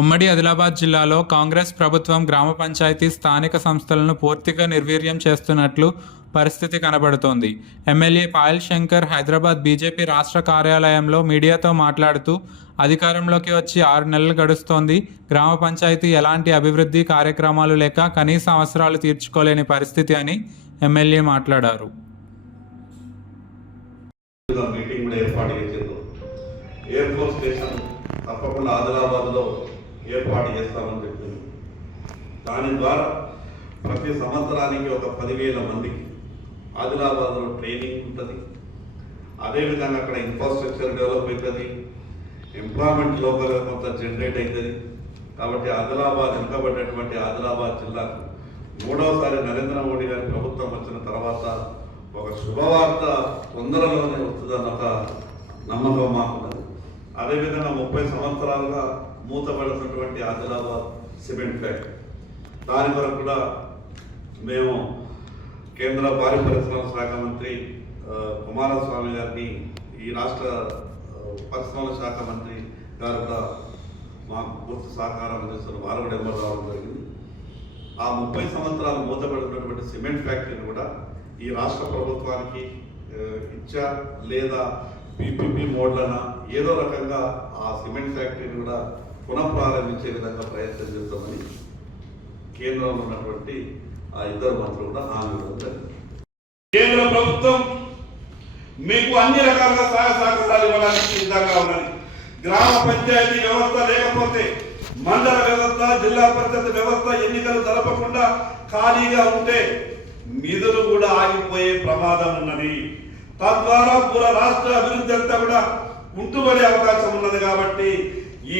ఉమ్మడి ఆదిలాబాద్ జిల్లాలో కాంగ్రెస్ ప్రభుత్వం గ్రామ పంచాయతీ స్థానిక సంస్థలను పూర్తిగా నిర్వీర్యం చేస్తున్నట్లు పరిస్థితి కనబడుతోంది. ఎమ్మెల్యే పాయల్ శంకర్ హైదరాబాద్ బీజేపీ రాష్ట్ర కార్యాలయంలో మీడియాతో మాట్లాడుతూ, అధికారంలోకి వచ్చి 6 నెలలు గడుస్తోంది. గ్రామ పంచాయతీ ఎలాంటి అభివృద్ధి కార్యక్రమాలు లేక కనీస అవసరాలు తీర్చుకోలేని పరిస్థితి అని ఎమ్మెల్యే మాట్లాడారు. తప్పకుండా ఆదిలాబాద్లో ఏర్పాటు చేస్తామని చెప్తుంది. దాని ద్వారా ప్రతి సంవత్సరానికి ఒక 10,000 మందికి ఆదిలాబాద్లో ట్రైనింగ్ ఉంటుంది. అదేవిధంగా అక్కడ ఇన్ఫ్రాస్ట్రక్చర్ డెవలప్ అవుతుంది, ఎంప్లాయ్మెంట్ లోకల్గా కొంత జనరేట్ అవుతుంది. కాబట్టి ఆదిలాబాద్ వెనుకబడినటువంటి ఆదిలాబాద్ జిల్లాకు 3వసారి నరేంద్ర మోడీ గారి ప్రభుత్వం వచ్చిన తర్వాత ఒక శుభవార్త తొందరలోనే వస్తుందన్న ఒక నమ్మకం మాకున్నది. అదేవిధంగా 30 సంవత్సరాలుగా మూతపడుతున్నటువంటి ఆదిలాబాద్ సిమెంట్ ఫ్యాక్టరీ, దాని కొరకు కూడా మేము కేంద్ర భారీ పరిశ్రమల శాఖ మంత్రి కుమారస్వామి గారిని, ఈ రాష్ట్ర పరిశ్రమల శాఖ మంత్రి గారు కూడా మాకు పూర్తి సహకారం అందిస్తున్న వారు కూడా ఎవరు రావడం జరిగింది. ఆ 30 సంవత్సరాలు మూతపడుతున్నటువంటి సిమెంట్ ఫ్యాక్టరీని కూడా ఈ రాష్ట్ర ప్రభుత్వానికి ఇచ్చా లేదా పీపీపీ మోడ్లన ఏదో రకంగా ఆ సిమెంట్ ఫ్యాక్టరీని కూడా పునఃప్రారంభించే విధంగా ప్రయత్నం చేస్తామని కేంద్రంలో ఉన్నటువంటి ఆ ఇద్దరు మంత్రులు కూడా హామీ ఇవ్వడం జరిగింది. కేంద్ర ప్రభుత్వం మీకు అన్ని రకాలుగా సహాయ సహకారాలు ఇవ్వడానికి సిద్ధంగా ఉన్నది. గ్రామ పంచాయతీ వ్యవస్థ లేకపోతే మండల వ్యవస్థ, జిల్లా పరిషత్ వ్యవస్థ ఎన్నికలు జరపకుండా ఖాళీగా ఉంటే నిధులు కూడా ఆగిపోయే ప్రమాదం ఉన్నది. తద్వారా పూర రాష్ట్ర అభివృద్ధి అంతా కూడా ఉంటుబడే అవకాశం ఉన్నది. కాబట్టి